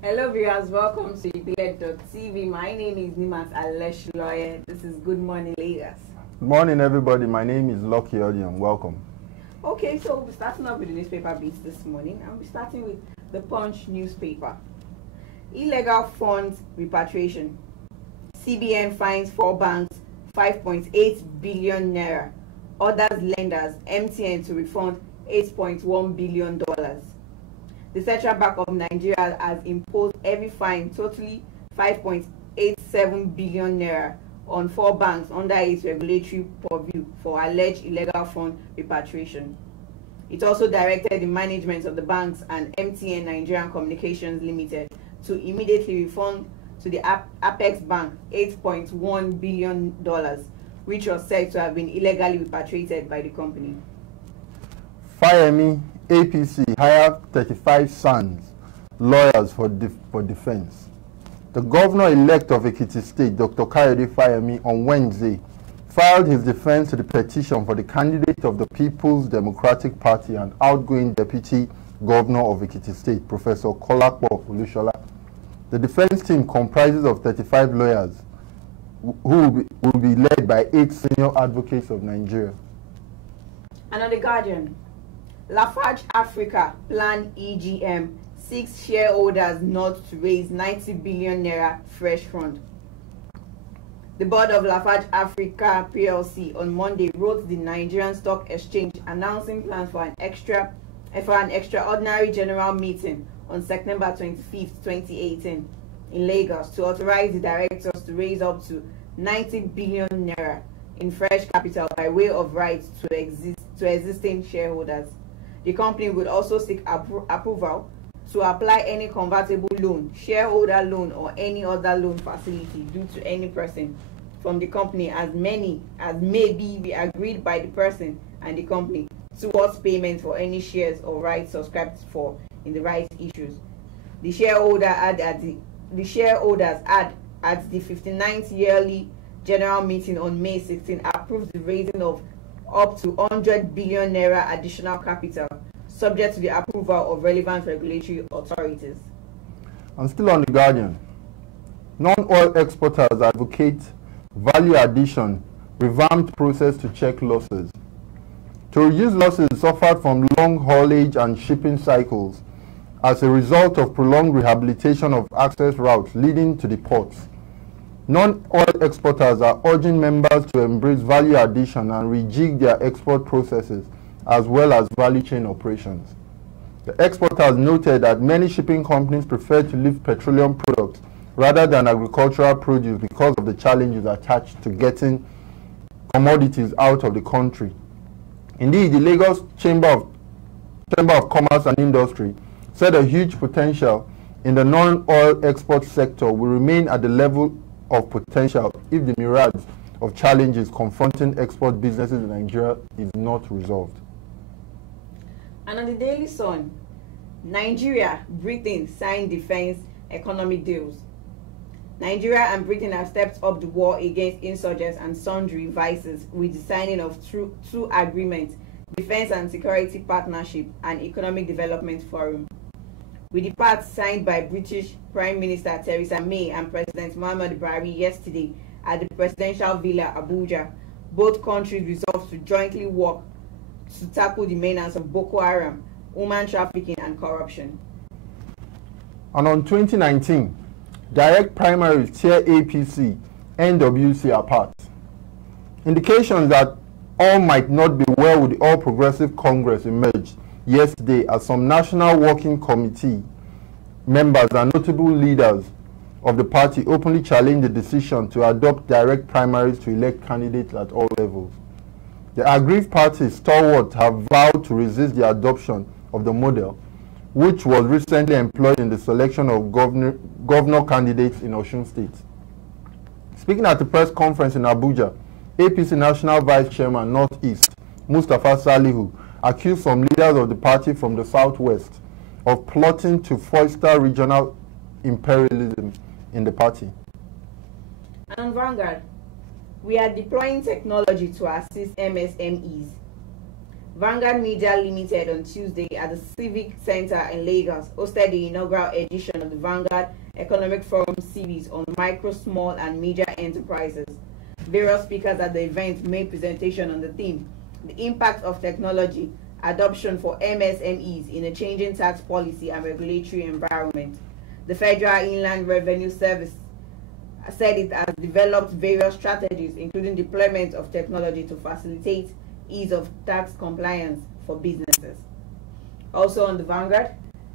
Hello viewers, welcome to Ibiled.tv. My name is Nimas Alesh Lawyer. This is Good Morning Lagos. Good morning, everybody. My name is Lucky Odion. Welcome. Okay, so we're starting off with the newspaper beats this morning, and we're starting with the Punch newspaper. Illegal funds repatriation. CBN fines 4 banks 5.8 billion naira. Orders lenders MTN to refund $8.1 billion. The Central Bank of Nigeria has imposed heavy fine, totally 5.87 billion naira, on 4 banks under its regulatory purview for alleged illegal fund repatriation. It also directed the management of the banks and MTN Nigerian Communications Limited to immediately refund to the Apex Bank $8.1 billion, which was said to have been illegally repatriated by the company. Fayemi, APC, hired 35 sons, lawyers for defense. The governor-elect of Ekiti State, Dr. Kayode Fayemi, on Wednesday, filed his defense to the petition for the candidate of the People's Democratic Party and outgoing deputy governor of Ekiti State, Professor Kolapo Olusola. The defense team comprises of 35 lawyers who will be led by 8 senior advocates of Nigeria. And on The Guardian, Lafarge Africa plan EGM, 6 shareholders not to raise 90 billion naira fresh fund. The board of Lafarge Africa PLC on Monday wrote the Nigerian Stock Exchange announcing plans for an extraordinary general meeting on September 25th, 2018 in Lagos to authorize the directors to raise up to 90 billion naira in fresh capital by way of rights to existing shareholders. The company would also seek approval to apply any convertible loan, shareholder loan, or any other loan facility due to any person from the company, as many as may be agreed by the person and the company, towards payment for any shares or rights subscribed for in the rights issues. The shareholders had at the 59th yearly general meeting on May 16 approved the raising of up to 100 billion naira additional capital, subject to the approval of relevant regulatory authorities. And still on The Guardian, non-oil exporters advocate value addition, revamped process to check losses. To reduce losses suffered from long haulage and shipping cycles as a result of prolonged rehabilitation of access routes leading to the ports, non-oil exporters are urging members to embrace value addition and rejig their export processes as well as value chain operations. The exporters noted that many shipping companies prefer to lift petroleum products rather than agricultural produce because of the challenges attached to getting commodities out of the country. Indeed, the Lagos Chamber of Commerce and Industry said a huge potential in the non-oil export sector will remain at the level of potential if the myriad of challenges confronting export businesses in Nigeria is not resolved. And on the Daily Sun, Nigeria, Britain signed defense economic deals. Nigeria and Britain have stepped up the war against insurgents and sundry vices with the signing of two agreements, Defense and Security Partnership and Economic Development Forum. With the parts signed by British Prime Minister Theresa May and President Muhammadu Buhari yesterday at the Presidential Villa, Abuja, both countries resolved to jointly work to tackle the menace of Boko Haram, human trafficking, and corruption. And on 2019, direct primaries tear APC, NWC apart. Indications that all might not be well with the All Progressive Congress emerged yesterday as some National Working Committee members and notable leaders of the party openly challenged the decision to adopt direct primaries to elect candidates at all levels. The aggrieved party's stalwarts have vowed to resist the adoption of the model, which was recently employed in the selection of governor candidates in Osun State. Speaking at the press conference in Abuja, APC National Vice Chairman Northeast, Mustapha Salihu, accused some leaders of the party from the Southwest of plotting to foster regional imperialism in the party. And on Vanguard, we are deploying technology to assist MSMEs. Vanguard Media Limited on Tuesday at the Civic Center in Lagos hosted the inaugural edition of the Vanguard Economic Forum series on micro, small, and major enterprises. Various speakers at the event made presentation on the theme, the impact of technology adoption for MSMEs in a changing tax policy and regulatory environment. The Federal Inland Revenue Service said it has developed various strategies, including deployment of technology to facilitate ease of tax compliance for businesses. Also on the Vanguard,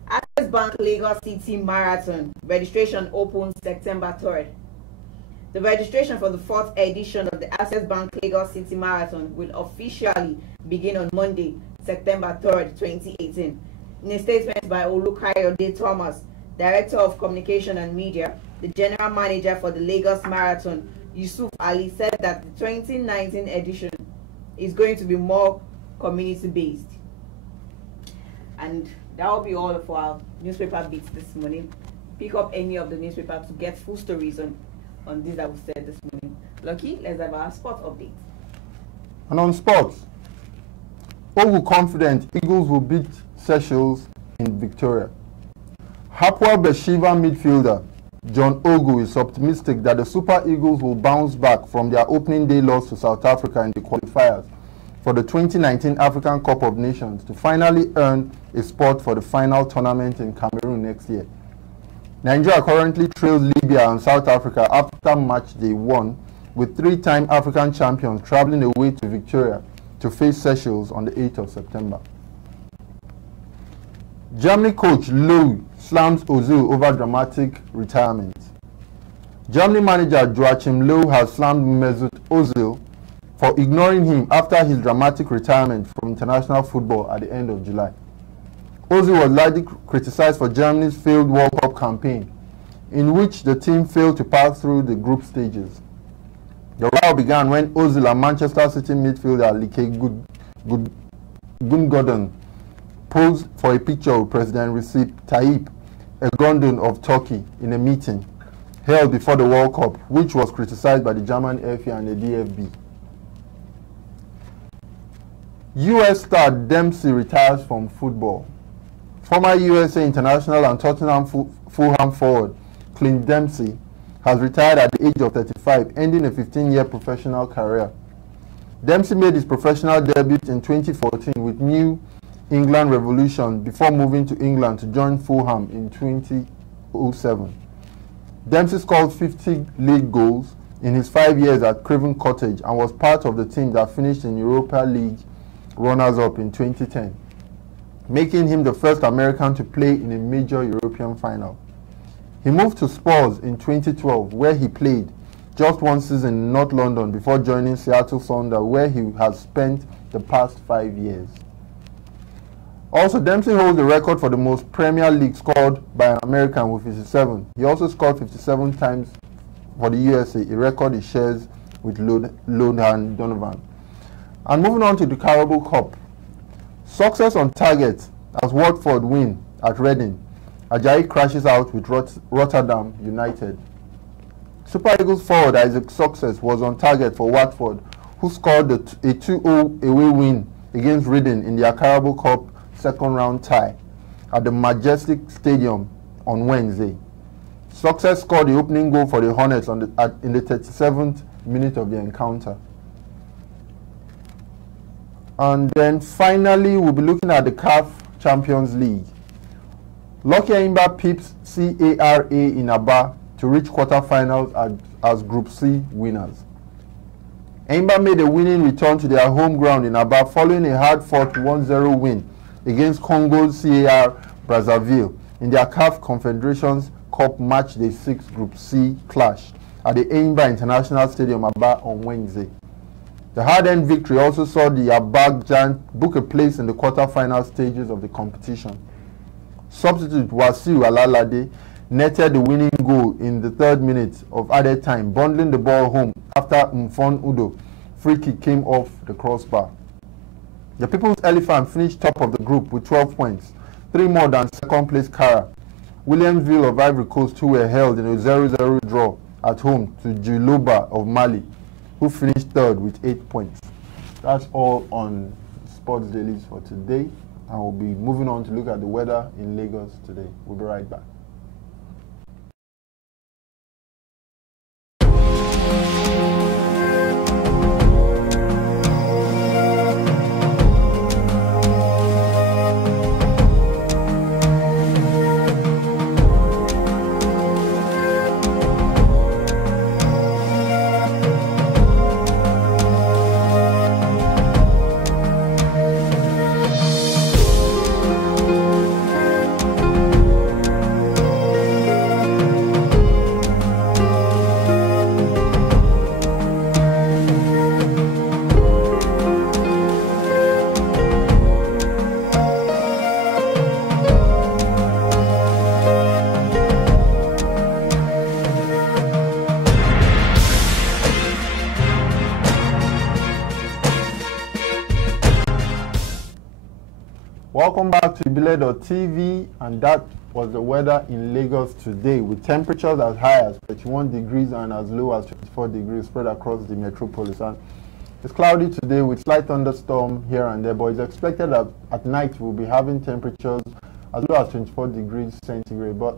Access Bank Lagos City Marathon registration opens September 3rd. The registration for the 4th edition of the Access Bank Lagos City Marathon will officially begin on Monday, September 3rd, 2018. In a statement by Olukayode Thomas, Director of Communication and Media, the General Manager for the Lagos Marathon, Yusuf Ali, said that the 2019 edition is going to be more community-based. And that will be all for our newspaper beats this morning. Pick up any of the newspaper to get full stories on this that we said this morning. Lucky, let's have our sport update. And on sports, Ogu confident Eagles will beat Seychelles in Victoria. Hapoel Beersheva midfielder John Ogu is optimistic that the Super Eagles will bounce back from their opening day loss to South Africa in the qualifiers for the 2019 African Cup of Nations to finally earn a spot for the final tournament in Cameroon next year. Nigeria currently trails Libya and South Africa after match day 1, with 3-time African champions traveling away to Victoria to face Seychelles on the 8th of September. Germany coach Low slams Ozil over dramatic retirement. Germany manager Joachim Low has slammed Mesut Ozil for ignoring him after his dramatic retirement from international football at the end of July. Ozil was largely criticized for Germany's failed World Cup campaign, in which the team failed to pass through the group stages. The row began when Ozil and Manchester City midfielder Like Gundogan posed for a picture with President Recep Tayyip Erdogan of Turkey in a meeting held before the World Cup, which was criticized by the German FA and the DFB. US star Dempsey retires from football. Former USA international and Tottenham Fulham forward Clint Dempsey has retired at the age of 35, ending a 15-year professional career. Dempsey made his professional debut in 2014 with New England Revolution before moving to England to join Fulham in 2007. Dempsey scored 50 league goals in his 5 years at Craven Cottage and was part of the team that finished in Europa League runners-up in 2010, making him the first American to play in a major European final. He moved to Spurs in 2012, where he played just one season in North London before joining Seattle Sounders, where he has spent the past 5 years. Also, Dempsey holds the record for the most Premier League scored by an American with 57. He also scored 57 times for the USA, a record he shares with Lohan Donovan. And moving on to the Carabao Cup. Success on target as Watford win at Reading. Ajayi crashes out with Rotterdam United. Super Eagles forward Isaac Success was on target for Watford, who scored a 2-0 away win against Reading in their Carabao Cup second round tie at the Majestic Stadium on Wednesday. Success scored the opening goal for the Hornets in the 37th minute of the encounter. And then finally, we'll be looking at the CAF Champions League. Lucky Enyimba pips CARA in Aba to reach quarterfinals as Group C winners. Enyimba made a winning return to their home ground in Aba following a hard-fought 1-0 win against Congo's CAR Brazzaville in their CAF Confederations Cup Match Day 6 Group C clash at the Enyimba International Stadium Aba on Wednesday. The hard-earned victory also saw the Aba Giants book a place in the quarter-final stages of the competition. Substitute Wasiu Alalade netted the winning goal in the 3rd minute of added time, bundling the ball home after Mfon Udo free kick came off the crossbar. The People's Elephant finished top of the group with 12 points, 3 more than second-place Kara, Williamsville of Ivory Coast, who were held in a 0-0 draw at home to Djilobah of Mali, who finished 3rd with 8 points. That's all on sports dailies for today, and we'll be moving on to look at the weather in Lagos today. We'll be right back. Welcome back to Ibile.tv, and that was the weather in Lagos today, with temperatures as high as 31 degrees and as low as 24 degrees spread across the metropolis. And it's cloudy today with slight thunderstorm here and there, but it's expected that at night we'll be having temperatures as low as 24 degrees centigrade. But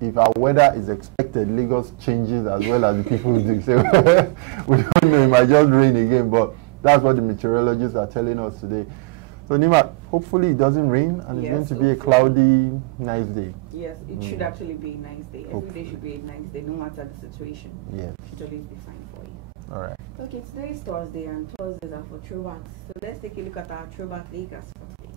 if our weather is expected, Lagos changes as well as the people do. So we don't know, it might just rain again, but that's what the meteorologists are telling us today. So Nima, hopefully it doesn't rain and it's going to be a cloudy, nice day. Yes, it should actually be a nice day. Every day should be a nice day, no matter the situation. Yes. It should always be fine for you. All right. Okay, today is Thursday, and Thursdays are for throwbacks. So let's take a look at our throwback Lagos for today.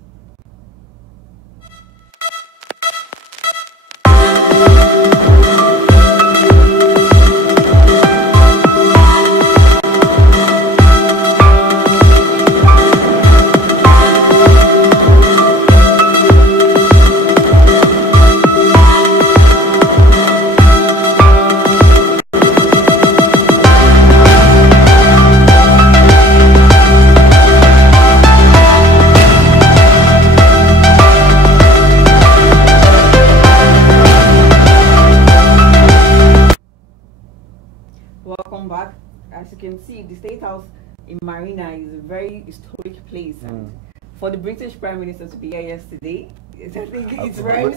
Welcome back. As you can see, the State House in Marina is a very historic place. And for the British Prime Minister to be here yesterday, I think it's right.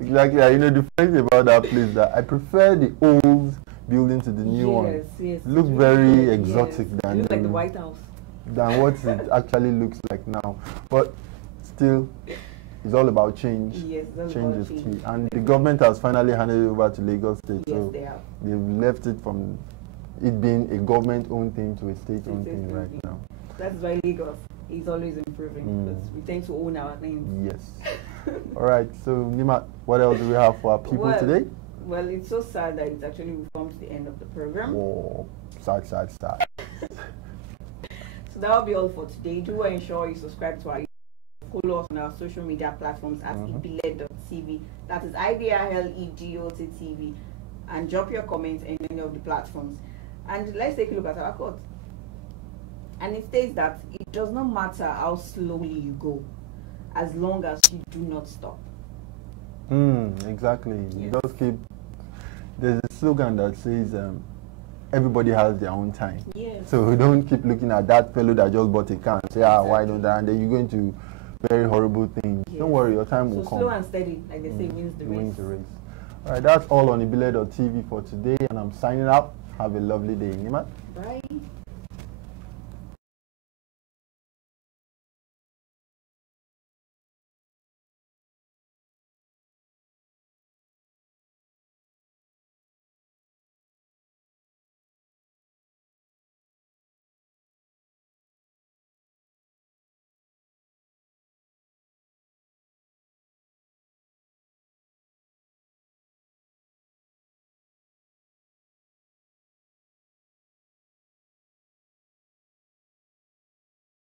Exactly. You know, the thing about that place, that I prefer the old building to the new one. Yes, it looks very exotic than it looks like the White House. Than what it actually looks like now. But still, it's all about change. Yes, change is key. And the government has finally handed it over to Lagos State. Yes, so they have. They've left it from it being a government-owned thing to a state-owned thing right now. That's why Lagos is always improving, because we tend to own our things. Yes. All right. So, Nima, what else do we have for our people today? Well, it's so sad that it's actually we've come to the end of the program. Oh, sad. So that will be all for today. Do ensure you subscribe to our YouTube, follow us on our social media platforms at Ibile.tv. That is IBILEGOT.TV, and drop your comments in any of the platforms. And let's take a look at our quote. And it states that it does not matter how slowly you go, as long as you do not stop. Exactly. Yes. You just keep. There's a slogan that says, everybody has their own time. Yes. So we don't keep looking at that fellow that just bought a car and say, why don't I? And then you're going to very horrible things. Yes. Don't worry, your time will come. Slow and steady, like they say, wins the race. All right, that's all on Ibile.tv for today, and I'm signing out. Have a lovely day, Nima. Bye.